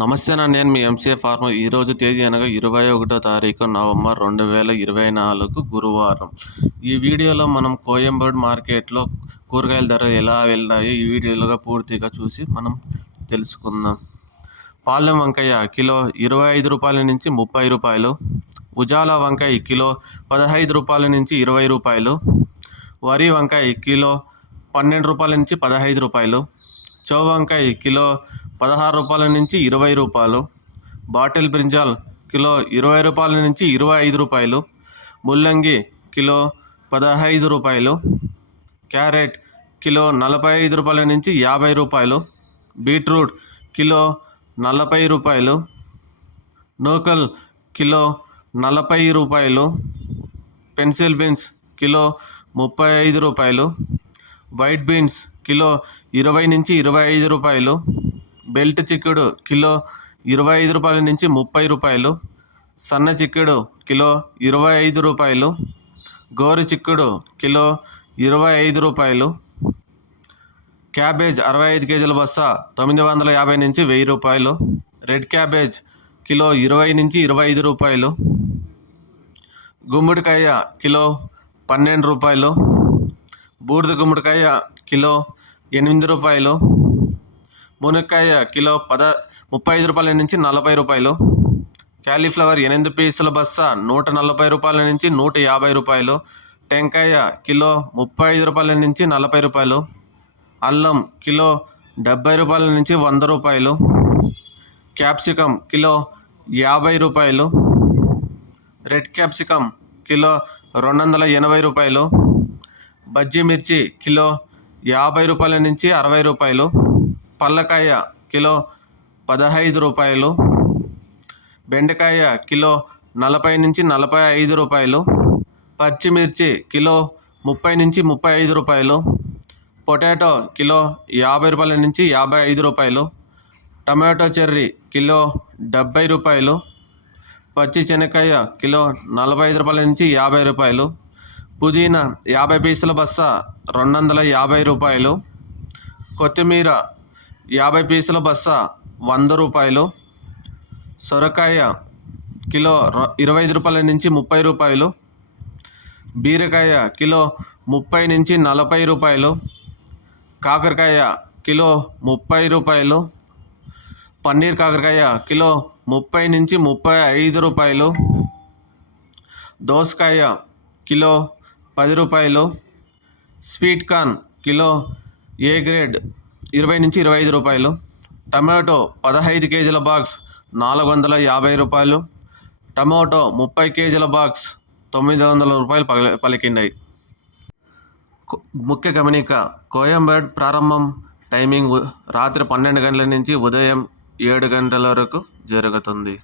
నమస్తే నేను మీ MCA farmer. ఈరోజు తేదీ అనగా ఇరవై ఒకటో తారీఖు నవంబర్ రెండు వేల ఇరవై నాలుగు గురువారం. ఈ వీడియోలో మనం కోయంబేడు మార్కెట్లో కూరగాయల ధరలు ఎలా వెళ్ళినాయో ఈ వీడియోలో పూర్తిగా చూసి మనం తెలుసుకుందాం. పాలెం వంకాయ కిలో ఇరవై ఐదు రూపాయల నుంచి ముప్పై రూపాయలు ఉజాల వంకాయ కిలో పదహైదు రూపాయల నుంచి ఇరవై రూపాయలు వరి వంకాయ కిలో పన్నెండు రూపాయల నుంచి పదహైదు రూపాయలు చౌ వంకాయ కిలో పదహారు రూపాయల నుంచి ఇరవై రూపాయలు బాటిల్ బ్రింజాల్ కిలో ఇరవై రూపాయల నుంచి ఇరవై ఐదు రూపాయలు ముల్లంగి కిలో పదహైదు రూపాయలు క్యారెట్ కిలో నలభై ఐదు రూపాయల నుంచి యాభై రూపాయలు బీట్రూట్ కిలో నలభై రూపాయలు నూకల్ కిలో నలభై రూపాయలు పెన్సిల్ బీన్స్ కిలో ముప్పై ఐదు రూపాయలు వైట్ బీన్స్ కిలో ఇరవై నుంచి ఇరవై ఐదు రూపాయలు బెల్ట్ చిక్కుడు కిలో ఇరవై ఐదు రూపాయల నుంచి ముప్పై రూపాయలు సన్న చిక్కుడు కిలో ఇరవై ఐదు రూపాయలు గోరు చిక్కుడు కిలో ఇరవై ఐదు రూపాయలు క్యాబేజ్ అరవై ఐదు కేజీల బస్తా తొమ్మిది వందల యాభై నుంచి వెయ్యి రూపాయలు రెడ్ క్యాబేజ్ కిలో ఇరవై నుంచి ఇరవై ఐదు రూపాయలు గుమ్మడికాయ కిలో పన్నెండు రూపాయలు బూడిద గుమ్మడికాయ కిలో ఎనిమిది రూపాయలు మునక్కాయ కిలో పద ముప్పై ఐదు రూపాయల నుంచి నలభై రూపాయలు. క్యాలీఫ్లవర్ ఎనిమిది పీసుల బస్స నూట నలభై రూపాయల నుంచి నూట యాభై రూపాయలు. టెంకాయ కిలో ముప్పై ఐదు రూపాయల నుంచి నలభై రూపాయలు. అల్లం కిలో డెబ్బై రూపాయల నుంచి వంద రూపాయలు. క్యాప్సికమ్ కిలో యాభై రూపాయలు. రెడ్ క్యాప్సికమ్ కిలో రెండు వందల ఎనభై రూపాయలు. బజ్జీ మిర్చి కిలో యాభై రూపాయల నుంచి అరవై రూపాయలు. పల్లకాయ కిలో పదహైదు రూపాయలు బెండకాయ కిలో నలభై నుంచి నలభై ఐదు రూపాయలు పచ్చిమిర్చి కిలో ముప్పై నుంచి ముప్పై ఐదు రూపాయలు పొటాటో కిలో యాభై రూపాయల నుంచి యాభై ఐదు రూపాయలు టమాటో చెర్రీ కిలో డెబ్బై రూపాయలు పచ్చి శనక్కాయ కిలో నలభై ఐదు రూపాయల నుంచి యాభై రూపాయలు పుదీనా యాభై పీసుల బస్స రెండు వందల యాభై రూపాయలు కొత్తిమీర యాభై పీసుల బస్స వంద రూపాయలు. సొరకాయ కిలో ఇరవై ఐదు రూపాయల నుంచి ముప్పై రూపాయలు. బీరకాయ కిలో ముప్పై నుంచి నలభై రూపాయలు. కాకరకాయ కిలో ముప్పై రూపాయలు. పన్నీర్ కాకరకాయ కిలో ముప్పై నుంచి ముప్పై ఐదు రూపాయలు. దోసకాయ కిలో పది రూపాయలు. Sweet corn kilo A grade ఇరవై నుంచి ఇరవై ఐదు రూపాయలు. టమాటో పదహైదు కేజీల బాక్స్ నాలుగు వందల యాభై రూపాయలు. టమాటో ముప్పై కేజీల బాక్స్ తొమ్మిది వందల రూపాయలు పగల పలికినాయి ముఖ్య గమనిక కోయంబేడ్ ప్రారంభం టైమింగ్ రాత్రి పన్నెండు గంటల నుంచి ఉదయం ఏడు గంటల వరకు జరుగుతుంది.